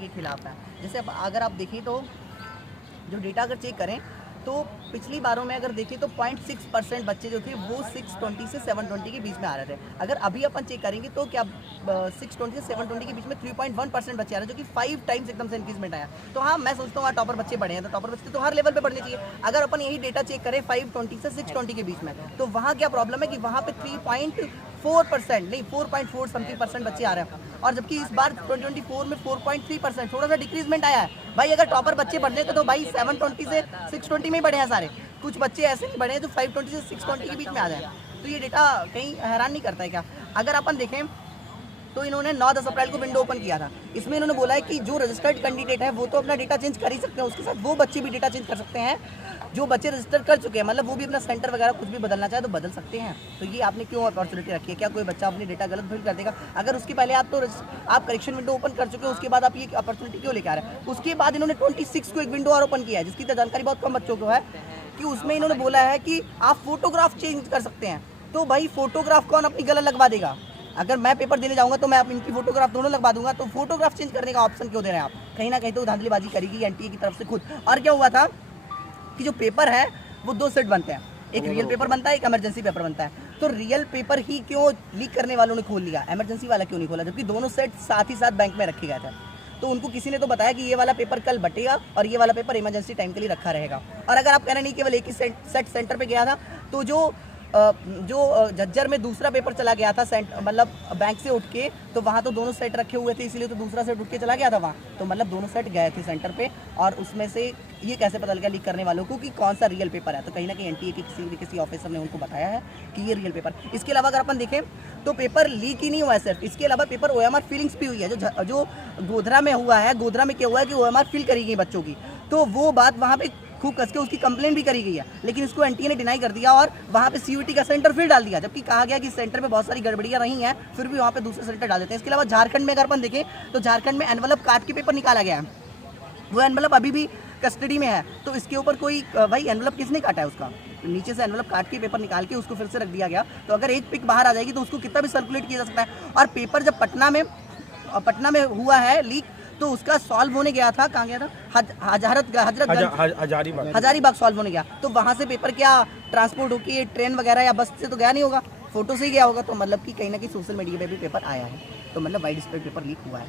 के खिलाफ है। जैसे अब अगर आप देखें तो जो डेटा अगर चेक करें तो पिछली बारों में अगर देखें तो 0.6% बच्चे जो थे वो 620 से 720 के बीच में आ रहे थे। अगर अभी अपन चेक करेंगे तो क्या 620 से 720 के बीच में 3.1% बच्चे आ रहे हैं, जो कि 5 टाइम्स एकदम से इंक्रीजमेंट आया। तो हाँ, मैं सोचता हूँ टॉपर बच्चे बढ़े हैं, तो टॉपर बच्चे तो हर लेवल पे बढ़ने चाहिए। अगर अपन यही डेटा चेक करें 520 से 620 के बीच में, तो वहाँ क्या प्रॉब्लम है कि वहाँ पे 3.4% नहीं 4.4 समथिंग % बच्चे आ रहे हैं, और जबकि इस बार 2024 में 4.3% थोड़ा सा डिक्रीजमेंट आया है। भाई अगर टॉपर बच्चे बढ़ने थे तो भाई 720 से 620 में ही बढ़े हैं सारे, कुछ बच्चे ऐसे नहीं बढ़े हैं जो 520 से 620 के बीच में आ जाए। तो ये डेटा कहीं हैरान नहीं करता है क्या? अगर अपन देखें तो इन्होंने 9-10 अप्रैल को विंडो ओपन किया था। इसमें इन्होंने बोला है कि जो रजिस्टर्ड कैंडिडेट है वो तो अपना डेटा चेंज कर ही सकते हैं, उसके साथ वो बच्चे भी डेटा चेंज कर सकते हैं जो बच्चे रजिस्टर कर चुके हैं, मतलब वो भी अपना सेंटर वगैरह कुछ भी बदलना चाहे तो बदल सकते हैं। तो ये आपने क्यों अपॉर्चुनिटी रखी है? क्या कोई बच्चा अपनी डेटा गलत फिल कर देगा? अगर उसके पहले आप आप करेक्शन विंडो ओपन कर चुके हो, उसके बाद आप ये अपॉर्चुनिटी क्यों लेकर आ रहे हैं? उसके बाद इन्होंने 26 को एक विंडो और ओपन किया है, जिसकी जानकारी बहुत कम बच्चों को है, कि उसमें इन्होंने बोला है कि आप फोटोग्राफ चेंज कर सकते हैं। तो भाई फोटोग्राफ कौन अपनी गलत लगवा देगा? अगर मैं पेपर देने जाऊंगा तो मैं आप इनकी फोटोग्राफ दोनों लगवा दूंगा, तो फोटोग्राफ चेंज करने का ऑप्शन क्यों दे रहे हैं आप? कहीं ना कहीं तो धांधलीबाजी करेगी एनटीए की तरफ से खुद। और क्या हुआ था कि जो पेपर है वो 2 सेट बनते हैं, एक रियल पेपर बनता है, एक इमरजेंसी पेपर बनता है। तो रियल पेपर ही क्यों लीक करने वालों ने खोल लिया, इमरजेंसी वाला क्यों नहीं खोला? जबकि दोनों सेट साथ ही साथ बैंक में रखे गए थे। तो उनको किसी ने तो बताया कि ये वाला पेपर कल बटेगा और ये वाला पेपर इमरजेंसी टाइम के लिए रखा रहेगा। और अगर आप कह रहे नहीं केवल एक ही सेट सेंटर पे गया था, तो जो झज्जर में दूसरा पेपर चला गया था मतलब बैंक से उठ के, तो वहाँ तो दोनों सेट रखे हुए थे, इसलिए तो दूसरा सेट उठ के चला गया था वहाँ। तो मतलब दोनों सेट गए थे सेंटर पे, और उसमें से ये कैसे पता लगा लीक करने वालों को कि कौन सा रियल पेपर है? तो कहीं ना कहीं एनटीए के किसी ऑफिसर ने उनको बताया है कि ये रियल पेपर। इसके अलावा अगर अपन देखें तो पेपर लीक ही नहीं हुआ है सिर्फ, इसके अलावा पेपर ओएमआर फीलिंग्स भी हुई है। जो गोधरा में हुआ है, गोधरा में क्या हुआ है कि ओएमआर फिल करी गई बच्चों की, तो वो बात वहाँ पे खूब कस के उसकी कंप्लेंट भी करी गई है, लेकिन इसको एनटीए ने डिनाई कर दिया और वहाँ पे सीयूईटी का सेंटर फिर डाल दिया, जबकि कहा गया कि सेंटर में बहुत सारी गड़बड़ियाँ रही हैं, फिर भी वहाँ पे दूसरे सेंटर डाल देते हैं। इसके अलावा झारखंड में अगर अपन देखें तो झारखंड में एनवलप काट के पेपर निकाला गया है, वो एनवलप अभी भी कस्टडी में है। तो इसके ऊपर कोई भाई एनवलप किसने काटा है? उसका नीचे से एनवलप काट के पेपर निकाल के उसको फिर से रख दिया गया। तो अगर एक पिक बाहर आ जाएगी तो उसको कितना भी सर्कुलेट किया जा सकता है। और पेपर जब पटना में हुआ है लीक, तो उसका सॉल्व होने गया था, कहाँ गया था? हजारीबाग सॉल्व होने गया। तो वहाँ से पेपर क्या ट्रांसपोर्ट होके ट्रेन वगैरह या बस से तो गया नहीं होगा, फोटो से ही गया होगा। तो मतलब कि कहीं ना कहीं सोशल मीडिया पे भी पेपर आया है, तो मतलब वाइड स्प्रेड पेपर लीक हुआ है।